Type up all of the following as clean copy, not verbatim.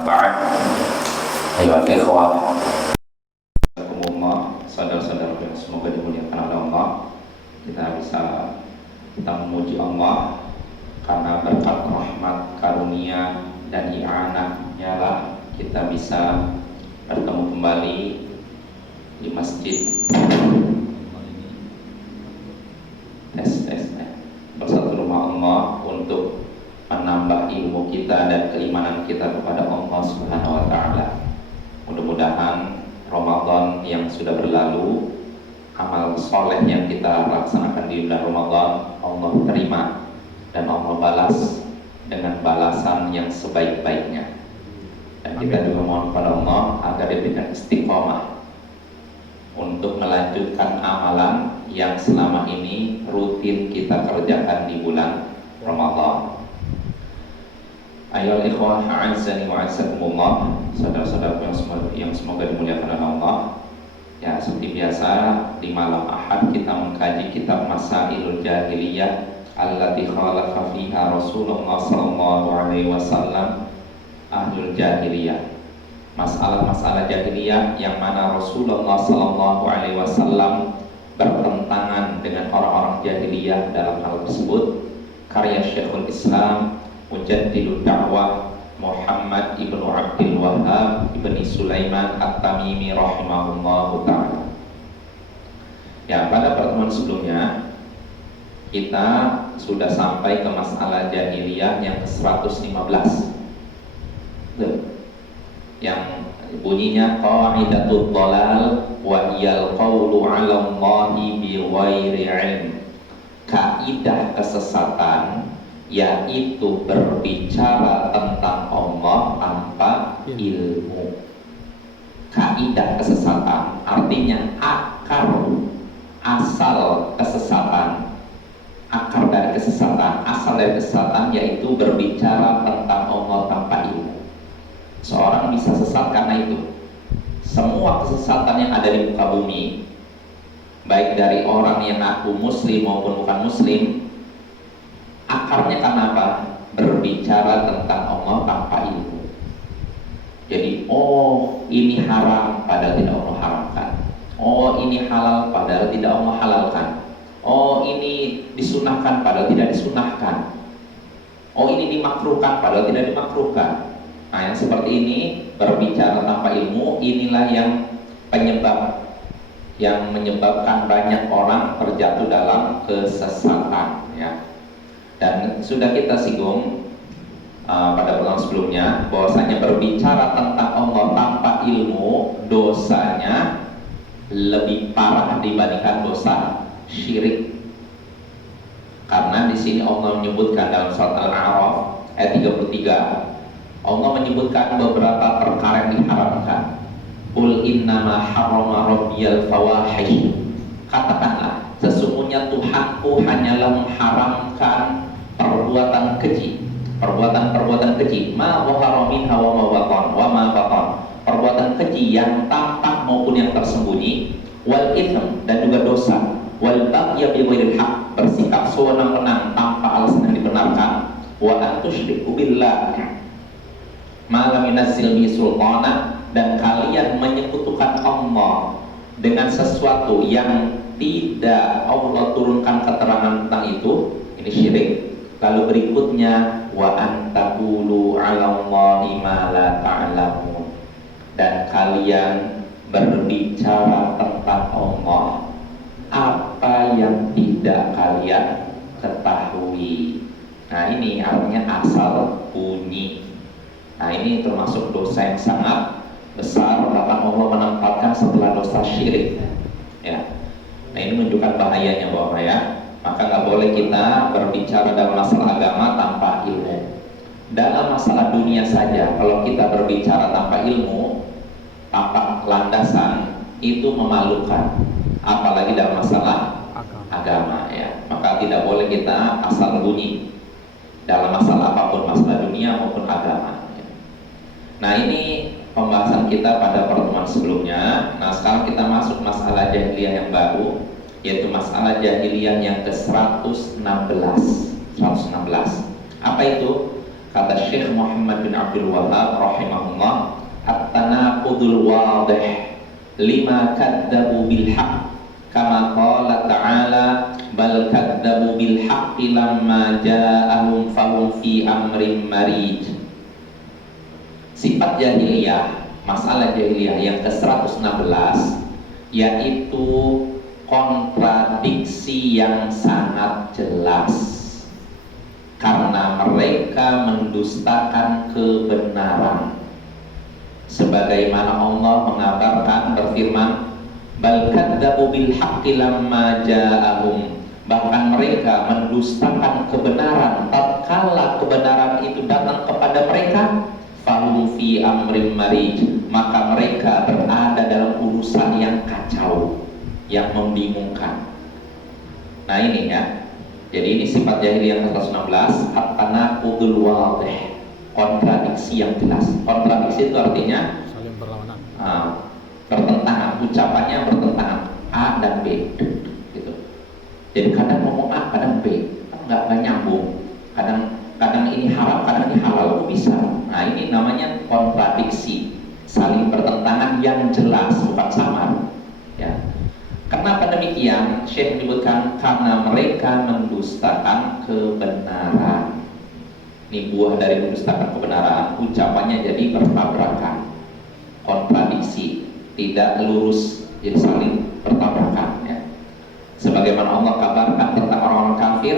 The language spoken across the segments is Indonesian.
Ba'd. Ayo ikhwah, saudara-saudara yang semoga dimuliakan oleh Allah. Kita memuji Allah karena berkat rahmat, karunia dan i'anah-Nya lah kita bisa bertemu kembali di masjid bersatu rumah Allah untuk menambah ilmu kita dan keimanan kita kepada Allah Subhanahu wa taala. Mudah-mudahan Ramadan yang sudah berlalu, amal soleh yang kita laksanakan di bulan Ramadan Allah terima dan Allah balas dengan balasan yang sebaik-baiknya. Dan kita juga mohon kepada Allah agar diberikan istiqomah untuk melanjutkan amalan yang selama ini rutin kita kerjakan di bulan Ramadan. Ayolah ikhwah, a'azzani wa a'azzakumullah, saudara-saudara yang semoga dimuliakan oleh Allah. Ya, seperti biasa di malam Ahad kita mengkaji kitab Masailul Jahiliyah allati khalafa fiha Rasulullah sallallahu alaihi wasallam ahlul jahiliyah. Masalah-masalah jahiliyah yang mana Rasulullah sallallahu alaihi wasallam bertentangan dengan orang-orang jahiliyah dalam hal tersebut. Karya Syekhul Islam Mujaddidud Da'wah Muhammad ibnu Abdul Wahhab ibni Sulaiman At-Tamimi rahimahullahu ta'ala. Ya, pada pertemuan sebelumnya kita sudah sampai ke masalah jahiliyah yang ke-115 yang bunyinya qaidatul dhalal wa iyal qawlu 'ala Allahi bi ghairi 'ilm. Kaidah kesesatan yaitu berbicara tentang Allah tanpa ilmu. Kaidah kesesatan artinya asal kesesatan, akar dari kesesatan, asal dari kesesatan yaitu berbicara tentang Allah tanpa ilmu. Seorang bisa sesat karena itu. Semua kesesatan yang ada di muka bumi, baik dari orang yang ngaku muslim maupun bukan muslim, akarnya karena apa? Berbicara tentang Allah tanpa ilmu. Jadi, oh ini haram padahal tidak Allah haramkan. Oh ini halal padahal tidak Allah halalkan. Oh ini disunahkan padahal tidak disunahkan. Oh ini dimakruhkan padahal tidak dimakruhkan. Nah, yang seperti ini berbicara tanpa ilmu, inilah yang menyebabkan banyak orang terjatuh dalam kesesatan, ya. Dan sudah kita singgung pada pertemuan sebelumnya bahwasanya berbicara tentang Allah tanpa ilmu dosanya lebih parah dibandingkan dosa syirik. Karena di sini Allah menyebutkan dalam surat Al-A'raf ayat 33, Allah menyebutkan beberapa perkara yang diharamkan. Qul innama harrama rabbiyal fawahish. Katakanlah, sesungguhnya Tuhanku hanyalah mengharamkan perbuatan keji, perbuatan keji, ma dhahara minha wa ma batan, perbuatan keji yang tampak maupun yang tersembunyi, wal itsm, dan juga dosa, wal baghy bi ghairil haq, bersikap sewenang-wenang tanpa alasan yang dibenarkan, wa an tusyriku billah ma lam yunazzil bihi sultana, dan kalian menyekutukan Allah dengan sesuatu yang tidak Allah turunkan keterangan tentang itu, ini syirik. Lalu berikutnya wa antaqulu 'ala Allahi ma la ta'lamun, dan kalian berbicara tentang Allah apa yang tidak kalian ketahui. Nah, ini artinya asal bunyi. Nah, ini termasuk dosa yang sangat besar, bahkan Allah menempatkan setelah dosa syirik, ya. Nah, ini menunjukkan bahayanya bahwa ya, maka nggak boleh kita berbicara dalam masalah agama tanpa ilmu. Dalam masalah dunia saja, kalau kita berbicara tanpa ilmu, tanpa landasan, itu memalukan. Apalagi dalam masalah agama, ya. Maka tidak boleh kita asal bunyi dalam masalah apapun, masalah dunia maupun agama, ya. Nah, ini pembahasan kita pada pertemuan sebelumnya. Nah, sekarang kita masuk masalah jahiliyah yang baru, yaitu masalah jahiliyah yang ke-116. Apa itu? Kata Syekh Muhammad bin Abdul Wahhab rahimahullah, at-tanaqudul wadih lima kadzabu bil haqq kama qala ta'ala bal kadzabu bil haqqi lamma ja'ahum fahum fi amrin marij. Sifat jahiliyah, masalah jahiliyah yang ke-116 yaitu kontradiksi yang sangat jelas karena mereka mendustakan kebenaran. Sebagaimana Allah mengabarkan berfirman, bal kadzabu bil haqqi lamma ja'ahum, bahkan mereka mendustakan kebenaran tatkala kebenaran itu datang kepada mereka, fahum fi amrin marij, maka mereka berada dalam urusan yang kacau, yang membingungkan. Nah ini ya, jadi ini sifat jahiliyah yang ke-116, at-tanaqudul wadih, kontradiksi yang jelas. Kontradiksi itu artinya saling berlawanan, bertentangan, ucapannya bertentangan, A dan B gitu. Jadi kadang ngomong A, kadang B, kan nggak nyambung. Kadang ini haram, kadang ini halal, kok bisa? Nah ini namanya kontradiksi, saling bertentangan yang jelas, bukan samar ya. Kenapa demikian? Syekh menyebutkan karena mereka mendustakan kebenaran. Ini buah dari mendustakan kebenaran, ucapannya jadi bertabrakan, kontradiksi, tidak lurus, jadi saling bertabrakan ya. Sebagaimana Allah kabarkan tentang orang-orang kafir,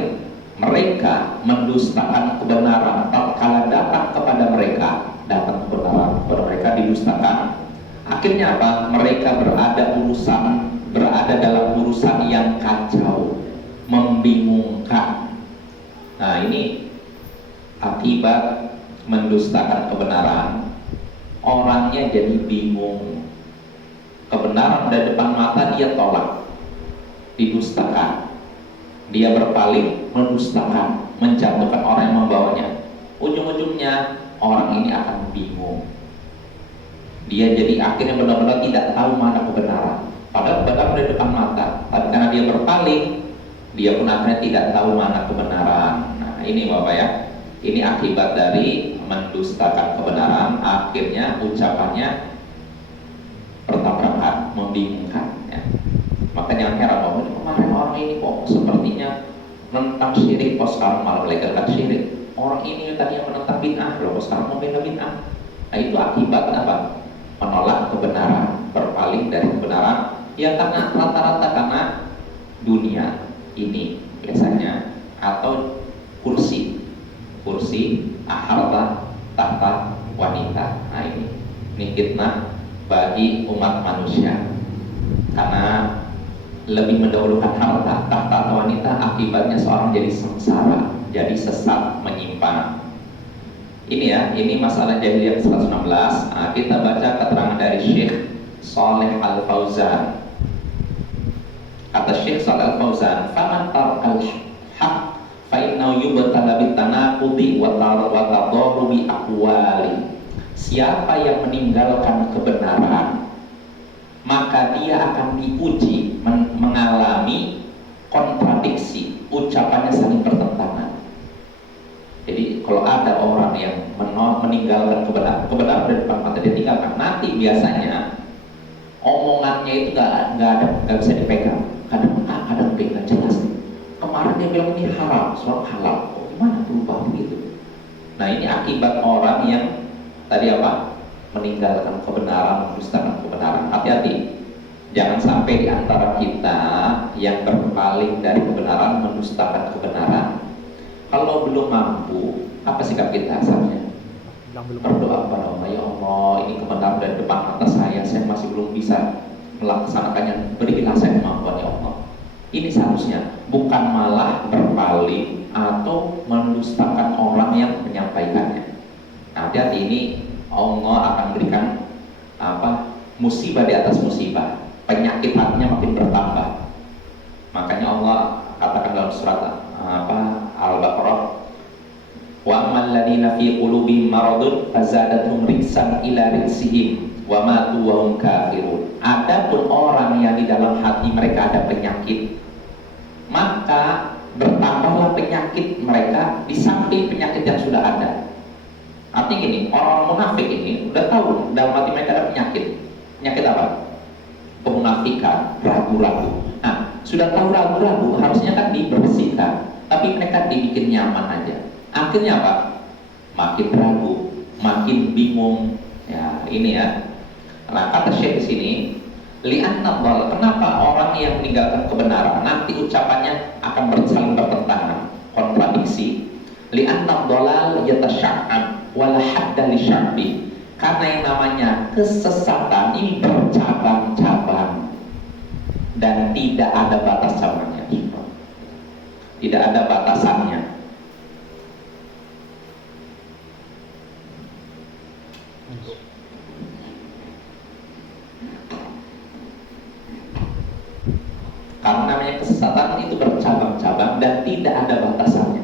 mereka mendustakan kebenaran tatkala datang kepada mereka, datang kebenaran kepada mereka didustakan. Akhirnya apa? Mereka berada dalam urusan yang kacau, membingungkan. Nah ini akibat mendustakan kebenaran, orangnya jadi bingung. Kebenaran dari depan mata dia tolak, didustakan. Dia berpaling, mendustakan, menjatuhkan orang yang membawanya. Ujung-ujungnya orang ini akan bingung. Dia jadi akhirnya benar-benar tidak tahu mana kebenaran. Padahal kebenaran di depan mata, tapi karena dia berpaling, dia pun akhirnya tidak tahu mana kebenaran. Nah ini Bapak ya, ini akibat dari mendustakan kebenaran. Akhirnya ucapannya bertabrakan, membingungkan ya. Makanya heran bahwa kemarin orang ini kok sepertinya menentang syirik, kok sekarang malah melegalkan syirik. Orang ini tadi yang menentang bid'ah, loh kok sekarang membela bid'ah. Nah itu akibat apa? Menolak kebenaran, berpaling dari kebenaran. Ya karena rata-rata karena dunia ini biasanya, atau kursi, harta, tahta, wanita. Nah ini fitnah bagi umat manusia. Karena lebih mendahulukan harta, tahta atau wanita, akibatnya seorang jadi sengsara, jadi sesat, menyimpang. Ini ya, ini masalah jahiliyah 116. Nah, kita baca keterangan dari Syekh Shalih Al Fauzan. Kata Syekh Shalih Al Fauzan, "Faman tarkal haq fa innahu yubtala bit tanaqudi wa tadharu bi aqwali." Siapa yang meninggalkan kebenaran, maka dia akan diuji, mengalami kontradiksi, ucapannya saling bertentangan. Jadi kalau ada orang yang meninggalkan kebenaran dari depan mata dia tinggalkan, nanti biasanya omongannya itu nggak bisa dipegang. Kadang A, kadang B, nggak jelas. Kemarin dia bilang ini haram, soal halal. Oh, gimana berubah begitu? Nah ini akibat orang yang tadi apa? Meninggalkan kebenaran, mendustakan kebenaran. Hati-hati, jangan sampai di antara kita yang berpaling dari kebenaran, mendustakan kebenaran. Kalau belum mampu, apa sikap kita asalnya? Berdoa kepada Allah, ya Allah, ini kebenaran dari depan mata saya masih belum bisa melaksanakannya, berilah saya kemampuan ya Allah. Ini seharusnya, bukan malah berpaling atau mendustakan orang yang menyampaikannya. Nah, hati-hati, ini Allah akan berikan musibah di atas musibah, penyakit hatinya makin bertambah. Makanya Allah katakan dalam surat Al-Baqarah, wa ammal ladzina fi qulubihim maradun fazadathum rijsan ila rijsihim wa matu wa hum kafirun. Adapun orang yang di dalam hati mereka ada penyakit, maka bertambahlah penyakit mereka di samping penyakit yang sudah ada. Artinya gini, orang munafik ini udah tahu dalam hati mereka ada penyakit. Penyakit apa? Kemunafikan, ragu-ragu. Nah, sudah tahu ragu-ragu, harusnya kan dibersihkan. Tapi mereka dibikin nyaman aja. Akhirnya apa? Makin ragu, makin bingung. Ya, ini ya. Nah, kata Syekh di sini, li'anna dhal, kenapa orang yang meninggalkan kebenaran nanti ucapannya akan saling bertentangan, kontradiksi. Li'anna dhalal yatasya'ab wala hadda li sya'bi. Karena yang namanya kesesatan ini bercabang-cabang dan tidak ada batasannya. Tidak ada batasannya. Karena namanya kesesatan itu bercabang-cabang dan tidak ada batasannya.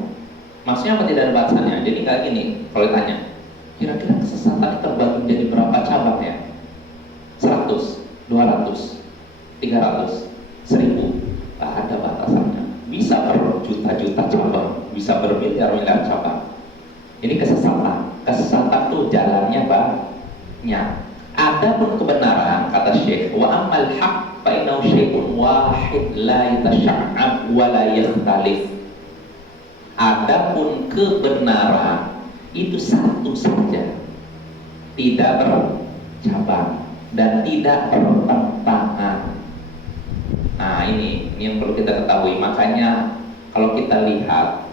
Maksudnya apa tidak ada batasannya? Jadi kayak gini, kalau ditanya, kira-kira kesesatan terbagi menjadi berapa cabang ya? 100, 200, 300, 1000. Tak ada batasannya. Bisa berjuta-juta cabang, bisa bermiliar-miliar cabang. Ini kesesatan. Kesesatan tuh jalannya banyak. Adapun kebenaran, kata Syekh, wa amal haq fa innahu syai'un wahid la yatasya'ab wa la yakhtalif. Adapun kebenaran itu satu saja, tidak bercabang dan tidak bertentangan. Nah, ini yang perlu kita ketahui. Makanya kalau kita lihat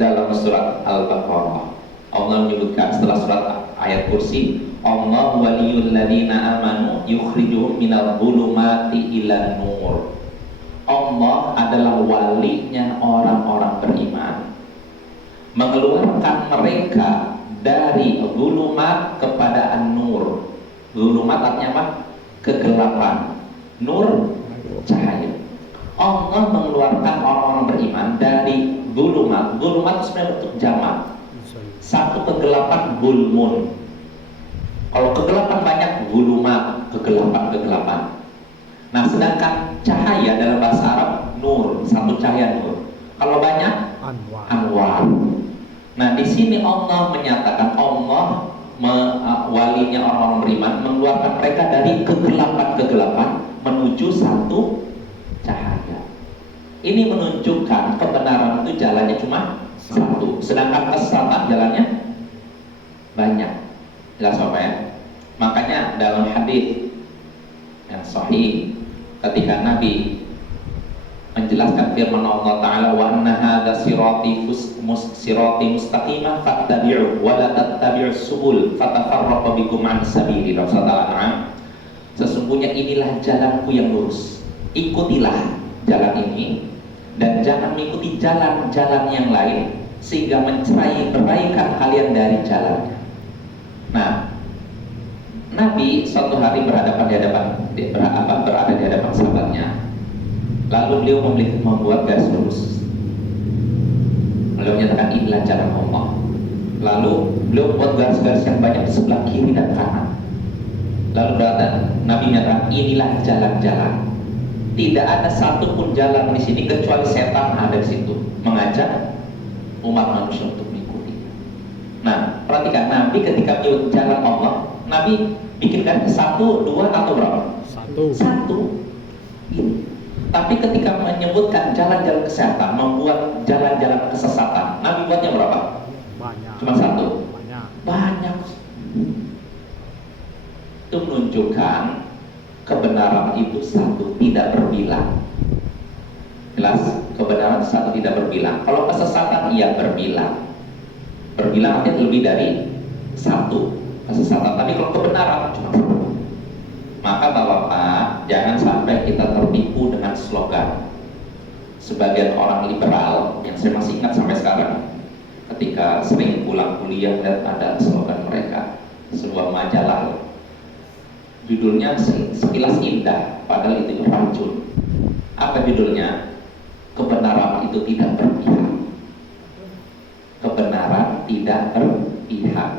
dalam surat Al-Baqarah, Allah menyebutkan setelah surat ayat kursi, Allah waliyul ladzina amanu yukhrijuhum minal dhulumati ilan nur. Allah adalah walinya orang-orang beriman, mengeluarkan mereka dari dhulumat kepada an-nur. Dhulumat artinya apa? Kegelapan. Nur, cahaya. Allah mengeluarkan orang-orang beriman dari dhulumat. Dhulumat itu sebenarnya bentuk jamak. Satu kegelapan, bulmun. Kalau kegelapan banyak, dhulumat, kegelapan-kegelapan. Nah, sedangkan cahaya dalam bahasa Arab nur, satu cahaya nur. Kalau banyak, anwar. Nah, di sini Allah menyatakan Allah walinya orang-orang beriman mengeluarkan mereka dari kegelapan-kegelapan menuju satu cahaya. Ini menunjukkan kebenaran itu jalannya cuma satu, sedangkan kesesatan jalannya banyak. Jelas apa ya? Makanya dalam hadis yang sahih, ketika Nabi menjelaskan firman Allah Ta'ala, wa anna hadha sirati mustaqimah fattabi'u wa la tattabi'us subul fatafarraqu bikum an sabili. Rasulullah, sesungguhnya inilah jalanku yang lurus, ikutilah jalan ini dan jangan mengikuti jalan-jalan yang lain sehingga beraikan kalian dari jalannya. Nah, Nabi suatu hari berada di hadapan sahabatnya. Lalu beliau membuat garis lurus. Beliau menyatakan inilah jalan Allah. Lalu beliau membuat garis-garis yang banyak di sebelah kiri dan kanan. Lalu Nabi menyatakan inilah jalan-jalan. Tidak ada satupun jalan di sini kecuali setan ada di situ mengajak umat manusia untuk mengikuti. Nah, perhatikan Nabi ketika menyebut jalan Allah, Nabi bikinkan satu, dua atau berapa? Satu. Tapi ketika menyebutkan jalan-jalan kesehatan, membuat jalan-jalan kesesatan, Nabi buatnya berapa? Banyak. Cuma satu. Banyak. Itu menunjukkan kebenaran itu satu, tidak berbilang. Jelas, kebenaran satu tidak berbilang. Kalau kesesatan iya berbilang. Berbilang artinya lebih dari satu kesesatan. Tapi kalau kebenaran cuma satu. Maka Bapak, jangan sampai kita tertipu dengan slogan sebagian orang liberal yang saya masih ingat sampai sekarang. Ketika sering pulang kuliah dan ada slogan mereka, sebuah majalah, judulnya sekilas indah, padahal itu beracun. Apa judulnya? Kebenaran itu tidak berpihak. Kebenaran tidak berpihak.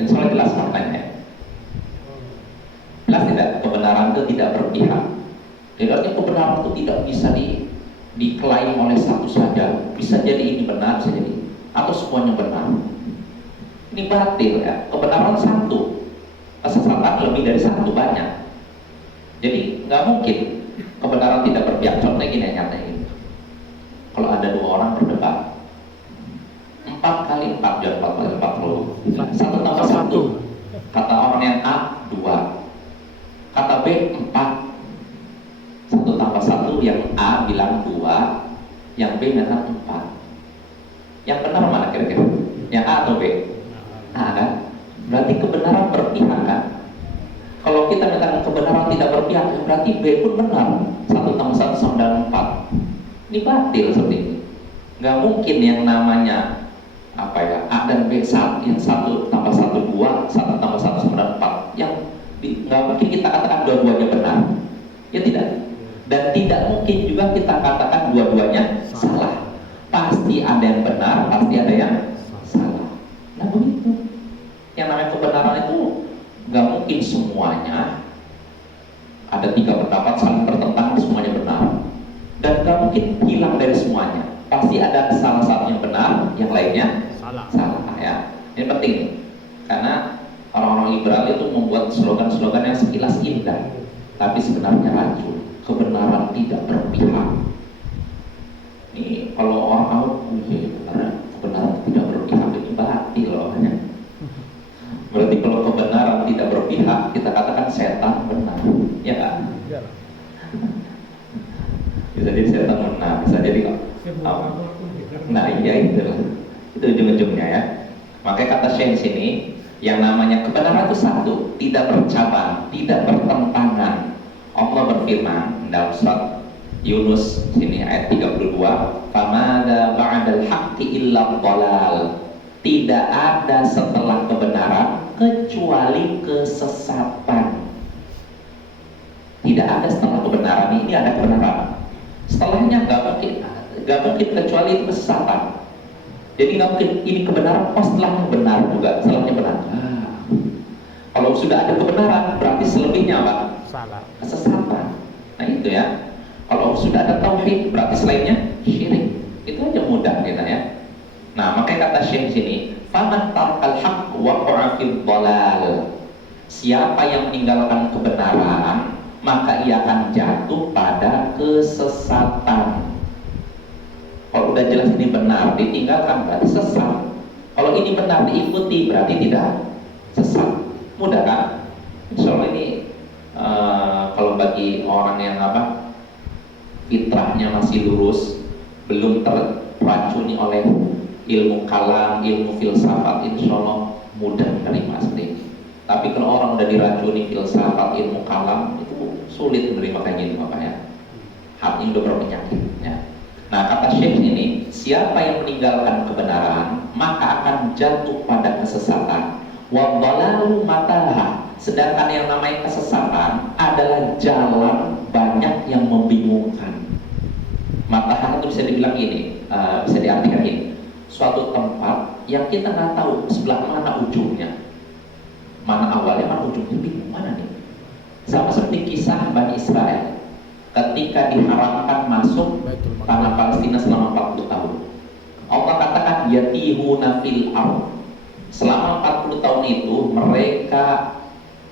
Dan soalnya jelas maknanya. Jelas tidak? Kebenaran itu tidak berpihak. Jadi artinya kebenaran itu tidak bisa diklaim oleh satu saja. Bisa jadi ini benar, bisa jadi atau semuanya benar. Ini batil ya. Kebenaran satu, kesesatan lebih dari satu, banyak. Jadi nggak mungkin kebenaran tidak berpihak. Contohnya gini, nyatanya gini. Kalau ada dua orang berdebat, 4 kali 4 dan 4 kali 40, satu tambah satu. Kata orang yang A 2, kata B 4. Satu tambah satu, yang A bilang 2, yang B bilang 4. Yang benar mana kira-kira? Yang A atau B? A kan? Berarti kebenaran berpihak kan? Kalau kita mengatakan kebenaran tidak berpihak, berarti B pun benar. 1 tambah 1 sama dengan 4. Ini batil seperti ini. Nggak mungkin yang namanya apa ya, A dan B yang 1 tambah 1 2, 1 tambah 1 sama dengan 4. Yang nggak mungkin kita katakan dua-duanya benar. Ya tidak. Dan tidak mungkin juga kita katakan dua-duanya salah. Pasti ada yang benar, pasti ada yang salah. Nah begitu. Yang namanya kebenaran itu nggak mungkin semuanya ada 3 pendapat saling bertentangan semuanya benar, dan nggak mungkin hilang dari semuanya. Pasti ada salah satu yang benar, yang lainnya salah ya. Ini penting nih, karena orang-orang liberal itu membuat slogan-slogan yang sekilas indah, tapi sebenarnya racun. Kebenaran tidak berpihak. Ini kalau orang tahu, kebenaran tidak berpihak itu batil loh. Berarti kalau kebenaran tidak berpihak, kita katakan setan benar, ya kan? Bisa jadi setan benar, bisa jadi nah iya itu ujung-ujungnya ya. Makanya kata Syekh sini, yang namanya kebenaran itu satu, tidak bercabang, tidak bertentangan. Allah berfirman dalam surat Yunus sini ayat 32, "Famada ba'dal haqqi illa dhalal." Tidak ada setelah kebenaran kecuali kesesatan. Tidak ada setelah kebenaran, ini ada kebenaran. Setelahnya nggak mungkin kecuali itu kesesatan. Jadi nggak mungkin ini kebenaran, setelahnya benar juga, setelahnya benar. Kalau sudah ada kebenaran, berarti selebihnya apa? Salah. Kesesatan. Nah itu ya. Kalau sudah ada tauhid, berarti selainnya syirik. Itu aja mudah kita ya. Nah, makanya kata Syekh sini, faman tarkal haqq waqa'a fid dhalal. Siapa yang meninggalkan kebenaran, maka ia akan jatuh pada kesesatan. Kalau udah jelas ini benar, ditinggalkan berarti sesat. Kalau ini benar diikuti, berarti tidak sesat. Mudah kan? Insyaallah ini kalau bagi orang yang fitrahnya masih lurus, belum terracuni oleh ilmu kalam, ilmu filsafat, insya Allah mudah menerima seperti ini. Tapi kalau orang udah diracuni filsafat, ilmu kalam, itu sulit menerima kayak gini Bapak ya. Hatinya udah berpenyakit ya. Nah kata Syekh ini, siapa yang meninggalkan kebenaran maka akan jatuh pada kesesatan. Wa dhalalu mataha. Sedangkan yang namanya kesesatan adalah jalan banyak yang membingungkan. Mataha itu bisa dibilang gini, bisa diartikan ini, suatu tempat yang kita nggak tahu sebelah mana ujungnya, mana awalnya, mana ujungnya, bingung mana nih. Sama seperti kisah Bani Israel ketika diharamkan masuk tanah Palestina selama 40 tahun. Allah katakan yatihuna fil ardh. Selama 40 tahun itu mereka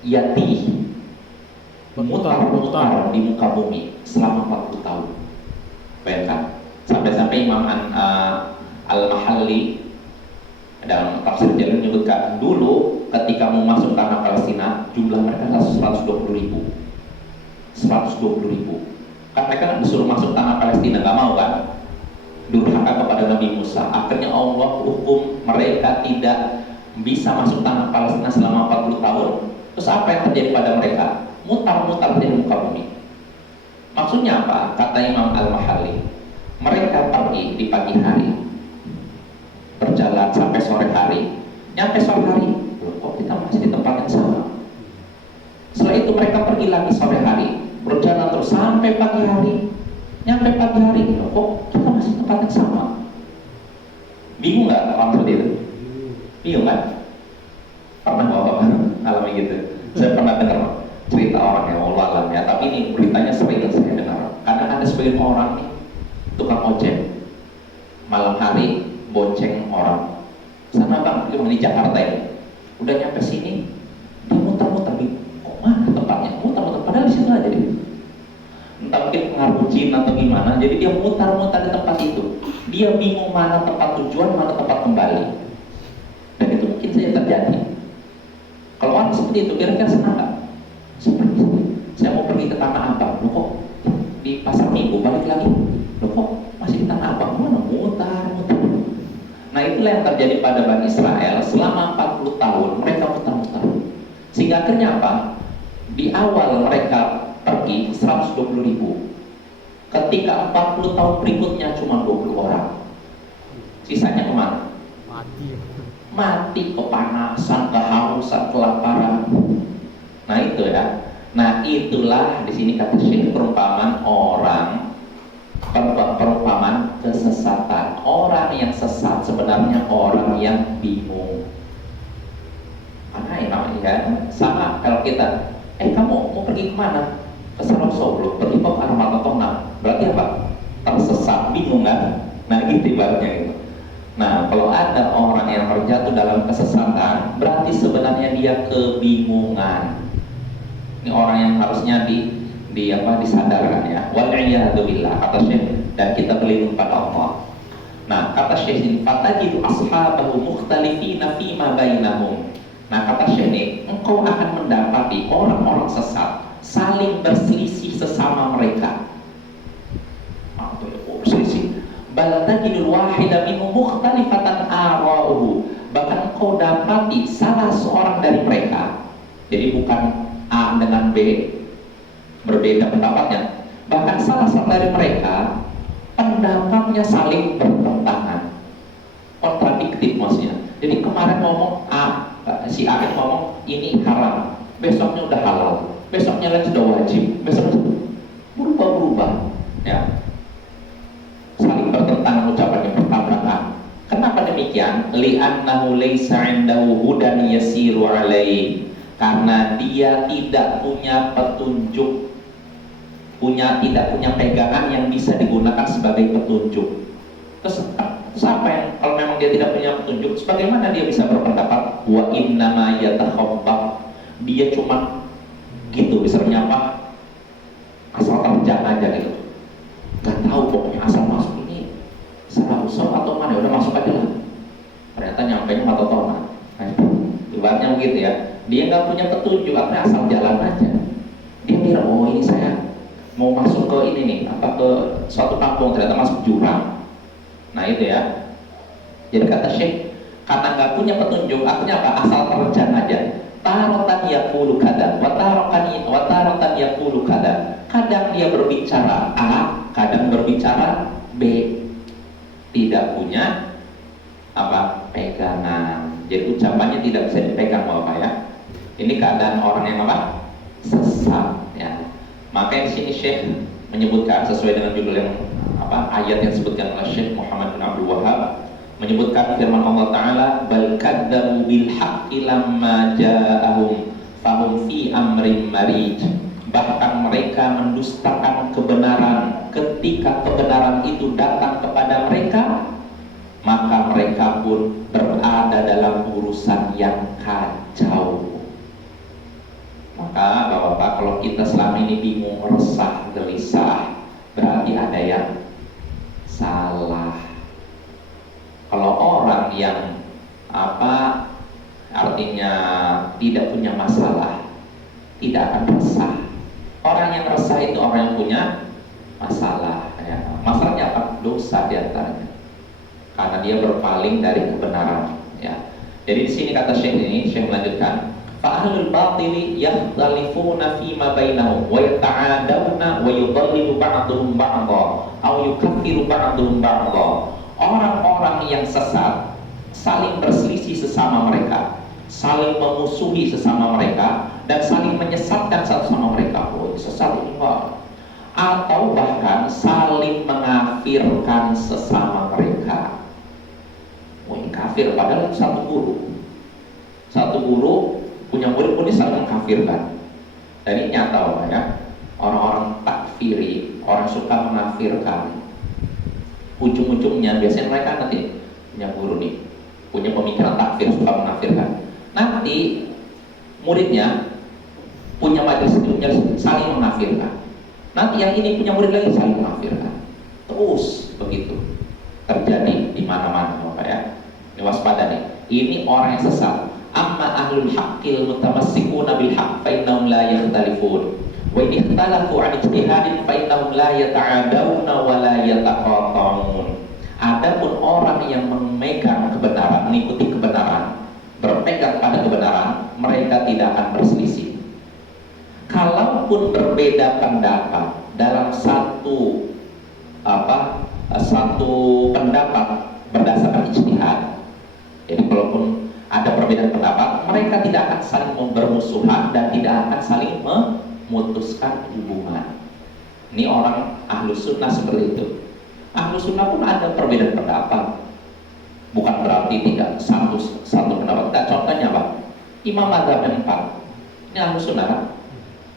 yatih, memutar-mutar di muka bumi selama 40 tahun. Bayangkan, sampai-sampai Imam Al-Mahalli dalam tafsir Jalil menyebutkan dulu ketika mau masuk tanah Palestina jumlah mereka 120.000. Kan mereka disuruh masuk tanah Palestina, nggak mau kan? Durhaka kepada Nabi Musa. Akhirnya Allah hukum mereka tidak bisa masuk tanah Palestina selama 40 tahun. Terus apa yang terjadi pada mereka? Mutar-mutar di muka bumi. Maksudnya apa? Kata Imam Al-Mahalli, mereka pergi di pagi hari, berjalan sampai sore hari, nyampe sore hari, kok kita masih di tempat yang sama. Setelah itu mereka pergi lagi sore hari, berjalan terus sampai pagi hari, nyampe pagi hari, kok kita masih di tempat yang sama. Bingung nggak orang seperti itu? Bingung kan? Pernah bapak alami gitu? Saya pernah dengar cerita orang yang Allah alam ya, tapi ini beritanya sering saya dengar. Kadang ada sebagian orang nih, tukang ojek, malam hari bonceng orang, sana bang itu di Jakarta ya. Udah nyampe sini, dia muter-muter di, kok mana tempatnya? Muter-muter, padahal di situ aja dia. Entah mungkin pengaruh jin atau gimana, jadi dia muter-muter di tempat itu. Dia bingung mana tempat tujuan, mana tempat kembali. Dan itu mungkin saja terjadi. Kalau orang seperti itu, kira-kira senang nggak? Seperti saya mau pergi ke Tanah Abang, loh kok di pasar Minggu balik lagi, loh kok masih di Tanah Abang, mana mutar-mutar. Nah itulah yang terjadi pada Bani Israel selama 40 tahun, mereka mutar-mutar. Sehingga akhirnya apa? Di awal mereka pergi 120.000. Ketika 40 tahun berikutnya cuma 20 orang. Sisanya kemana? Mati kepanasan, kehausan, kelaparan. Nah itu ya. Nah itulah di sini kata Syekh perumpamaan orang, perumpamaan kesesatan. Orang yang sesat sebenarnya orang yang bingung. Karena ya sama kalau kita, kamu mau pergi kemana? Ke Solo, pergi kok ke Armatotona. Berarti apa? Tersesat, bingung kan? Nah gitu ibaratnya gitu. Nah kalau ada orang yang terjatuh dalam kesesatan, berarti sebenarnya dia kebingungan. Ini orang yang harusnya disadarkan ya. Wal'iyadzubillah kata Syekh, dan kita berlindung pada Allah. Nah kata Syekh ini, fatajidu ashabahu mukhtalifina fima bainahum. Nah kata Syekh ini, engkau akan mendapati orang-orang sesat saling berselisih sesama mereka. Berselisih. Bal tajidul wahida minhum mukhtalifatan ara'uhu. Bahkan engkau dapati salah seorang dari mereka, jadi bukan A dengan B berbeda pendapatnya, bahkan salah satu dari mereka pendapatnya saling bertentangan, kontradiktif maksudnya. Jadi kemarin ngomong A, si A ngomong ini haram, besoknya udah halal, besoknya lagi sudah wajib, besoknya berubah-ubah ya, saling bertentangan ucapannya, bertabrakan. Kenapa demikian? Li'annahu laysa 'indahu hudan yasiru 'alaihi. Karena dia tidak punya petunjuk, tidak punya pegangan yang bisa digunakan sebagai petunjuk. Terus apa yang, kalau memang dia tidak punya petunjuk, sebagaimana dia bisa berpendapat wa innama yatakhabbab, dia cuma gitu, misalnya apa, asal terjang aja gitu, nggak tahu pokoknya asal masuk ini salah usul atau mana, udah masuk aja lah, ternyata nyampe nya Matotona. Nah itu ibaratnya begitu ya, dia nggak punya petunjuk, apa asal jalan aja. Dia kira oh ini saya mau masuk ke ini nih, ke suatu kampung, ternyata masuk jurang. Nah itu ya. Jadi kata Syekh, karena nggak punya petunjuk, akhirnya apa? Asal terjang aja. Tarotan yaqulu kada, wa tarotan yaqulu kada. Kadang dia berbicara A, kadang berbicara B. Tidak punya pegangan. Jadi ucapannya tidak bisa dipegang Bapak ya. Ini keadaan orang yang sesat ya. Maka di sini Syekh menyebutkan sesuai dengan judul yang ayat yang disebutkan oleh Syekh Muhammad bin Abdul Wahab, menyebutkan firman Allah Ta'ala, bal kadzabu bil haqqi lamma ja'ahum fahum fi amrin marij. Bahkan mereka mendustakan kebenaran ketika kebenaran itu datang kepada mereka, maka mereka pun berada dalam urusan yang kacau. Maka Bapak-bapak, kalau kita selama ini bingung, resah, gelisah, berarti ada yang salah. Kalau orang yang artinya tidak punya masalah, tidak akan resah. Orang yang resah itu orang yang punya masalah ya. Masalahnya apa? Dosa diantaranya, karena dia berpaling dari kebenaran ya. Jadi di sini kata Syekh ini, Syekh melanjutkan, fa'ahlul batili yakhtalifuna fima bainahum wa yata'adawna wa yudallilu ba'duhum ba'dha aw yukaffiru ba'duhum ba'dha. Orang-orang yang sesat saling berselisih sesama mereka, saling memusuhi sesama mereka, dan saling menyesatkan satu sama mereka. Oh, sesat ini enggak. Atau bahkan saling mengafirkan sesama mereka. Oh, ini kafir, padahal satu guru punya murid-murid saling mengkafirkan. Dan ini nyata Bapak ya. Orang-orang takfiri, orang suka mengafirkan, ujung-ujungnya biasanya mereka nanti punya guru nih, punya pemikiran takfir, suka menafirkan. Nanti muridnya punya majelis ilmunya saling menafirkan. Nanti yang ini punya murid lagi saling menafirkan. Terus begitu terjadi di mana-mana, Bapak ya. Ini waspada nih. Ini orang yang sesat. Amma ahlul haqqil mutamassikuna bil haqq fa innahum la yakhtalifun. Wa in ikhtalafu 'an ijtihadin fa innahum la yata'adawna wa la yataqata'un. Adapun orang yang memegang kebenaran, mengikuti kebenaran, berpegang pada kebenaran, mereka tidak akan berselisih. Kalaupun berbeda pendapat dalam satu pendapat berdasarkan ijtihad, jadi kalaupun ada perbedaan pendapat, mereka tidak akan saling bermusuhan dan tidak akan saling memutuskan hubungan. Ini orang ahlu sunnah seperti itu. Ahlu sunnah pun ada perbedaan pendapat, bukan berarti tidak satu pendapat. Nah, contohnya apa? Imam mazhab yang 4 ini ahlu sunnah kan?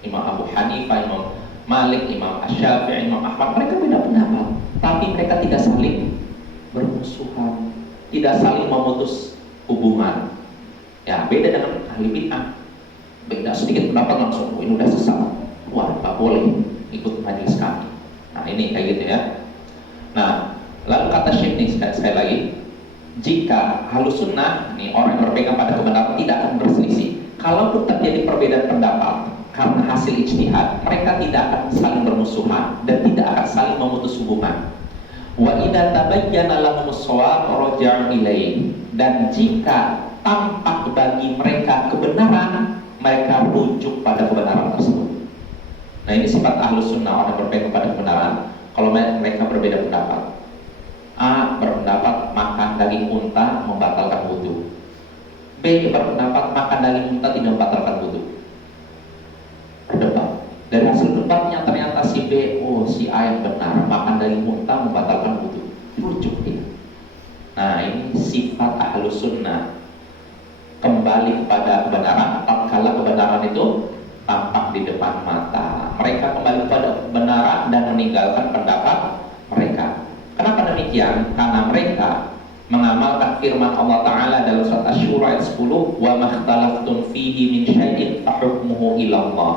Imam Abu Hanifah, Imam Malik, Imam Asy-Syafi'i, Imam Ahmad, mereka beda pendapat, tapi mereka tidak saling bermusuhan, tidak saling memutus hubungan. Ya, beda dengan ahli bid'ah. Beda sedikit pendapat langsung, oh, ini udah sesat. Wah, nggak boleh ikut majelis kami. Nah, ini kayak gitu ya. Nah, lalu kata Syekh ini sekali lagi, jika halus sunnah, nih orang yang berpegang pada kebenaran tidak akan berselisih. Kalaupun terjadi perbedaan pendapat karena hasil ijtihad, mereka tidak akan saling bermusuhan dan tidak akan saling memutus hubungan. Wa idza tabayyana lahumus shawab raja'u ilaihi. Dan jika tampak bagi mereka kebenaran, mereka rujuk pada kebenaran tersebut. Nah, ini sifat ahlus sunnah, orang berpegang pada kebenaran. Kalau mereka berbeda pendapat, A berpendapat makan daging unta membatalkan wudu, B berpendapat makan daging unta tidak membatalkan wudu. Berdebat. Dari hasil debatnya ternyata si B, si A yang benar, makan daging unta membatalkan wudu. Rujuk dia. Nah, ini sifat ahlus sunnah, kembali kepada kebenaran tatkala kebenaran itu tampak di depan mata. Mereka kembali kepada kebenaran dan meninggalkan pendapat mereka. Kenapa demikian? Karena mereka mengamalkan firman Allah Ta'ala dalam surat Asy-Syura ayat 10, wa makhtalaftum fihi min syai'in fa hukmuhu ila Allah.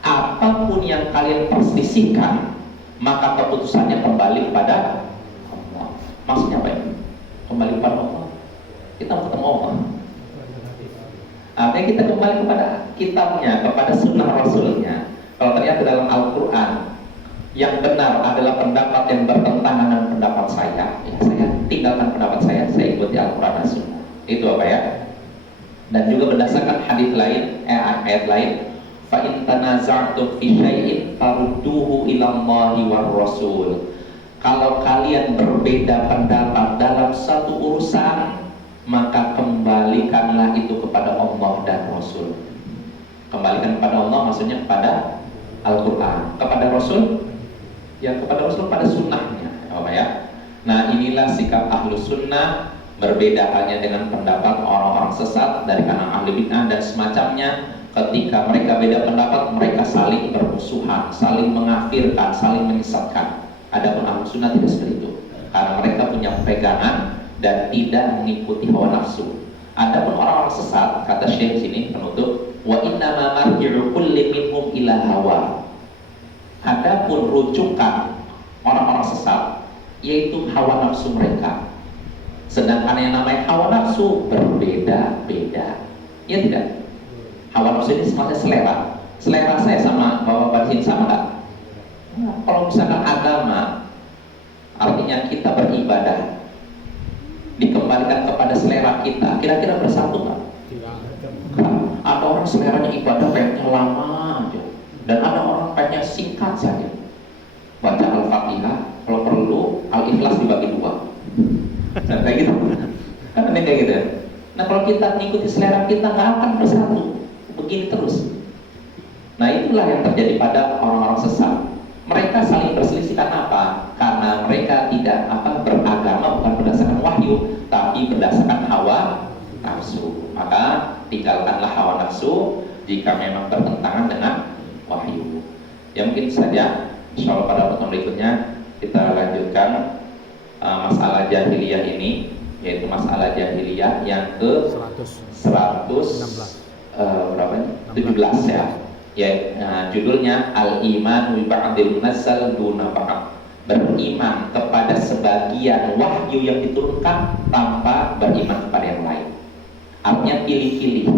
Apapun yang kalian perselisihkan, maka keputusannya kembali kepada Allah. Maksudnya apa ini? Kembali kepada Allah. Kita ketemu Allah. Artinya kita kembali kepada kitabnya, kepada sunnah rasulnya. Kalau ternyata dalam Al-Quran yang benar adalah pendapat yang bertentangan dengan pendapat saya, ya saya tinggalkan pendapat saya ikuti Al-Quran dan sunnah. Itu apa ya? Dan juga berdasarkan hadis lain, ayat lain, fa in tanaza'tum fi syai'in farudduhu ila Allahi war Rasul. Kalau kalian berbeda pendapat dalam satu urusan, maka kembalikanlah itu kepada Allah dan Rasul. Kembalikan kepada Allah maksudnya kepada Al-Quran, kepada Rasul, ya kepada Rasul, pada sunnahnya, ya. Nah, inilah sikap ahlus sunnah, berbeda halnya dengan pendapat orang-orang sesat dari kalangan ahli bid'ah dan semacamnya. Ketika mereka beda pendapat, mereka saling bermusuhan, saling mengafirkan, saling menyesatkan. Adapun ahlus sunnah tidak seperti itu, karena mereka punya pegangan dan tidak mengikuti hawa nafsu. Adapun orang-orang sesat, kata Syekh sini penutup, wa innama marji'u kulli minhum ila hawa. Adapun rujukan orang-orang sesat yaitu hawa nafsu mereka. Sedangkan yang namanya hawa nafsu berbeda-beda. Ya tidak? Hawa nafsu ini semuanya selera. Selera saya sama Bapak Badhin sama enggak? Nah, kalau misalkan agama, artinya kita beribadah, dikembalikan kepada selera kita, kira-kira bersatu nggak? Ada orang seleranya ibadah pengennya lama aja, dan ada orang pengennya singkat saja. Baca Al-Fatihah, kalau perlu Al-Ikhlas dibagi 2. Nah, kayak gitu. Kan ini kayak gitu ya. Nah, kalau kita mengikuti selera kita nggak akan bersatu, begini terus. Nah, itulah yang terjadi pada orang-orang sesat. Mereka saling berselisih karena apa? Karena mereka tidak beragama bukan berdasarkan wahyu, tapi berdasarkan hawa nafsu. Maka tinggalkanlah hawa nafsu jika memang bertentangan dengan wahyu. Ya mungkin saja. Insyaallah pada pertemuan berikutnya kita lanjutkan masalah jahiliyah ini. yaitu masalah jahiliyah yang ke 100 berapa nih? 17 ya. Judulnya Al-Iman bi ba'dil munazzal duna ba'd. Beriman kepada sebagian wahyu yang diturunkan tanpa beriman kepada yang lain. Artinya pilih-pilih.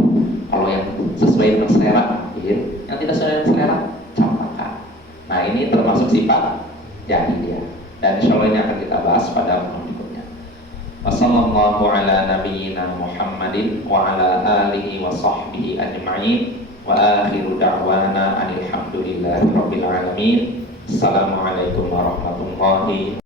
Kalau yang sesuai dengan selera, yang tidak sesuai dengan selera, campakkan. Nah, ini termasuk sifat jahiliyah. Dan insya Allah ini akan kita bahas pada berikutnya. Wassallallahu ala nabiyyina Muhammadin wa ala alihi wa sahbihi ajma'in. Wa akhiru da'wana anil hamdulillahi rabbil alamin. Assalamualaikum warahmatullahi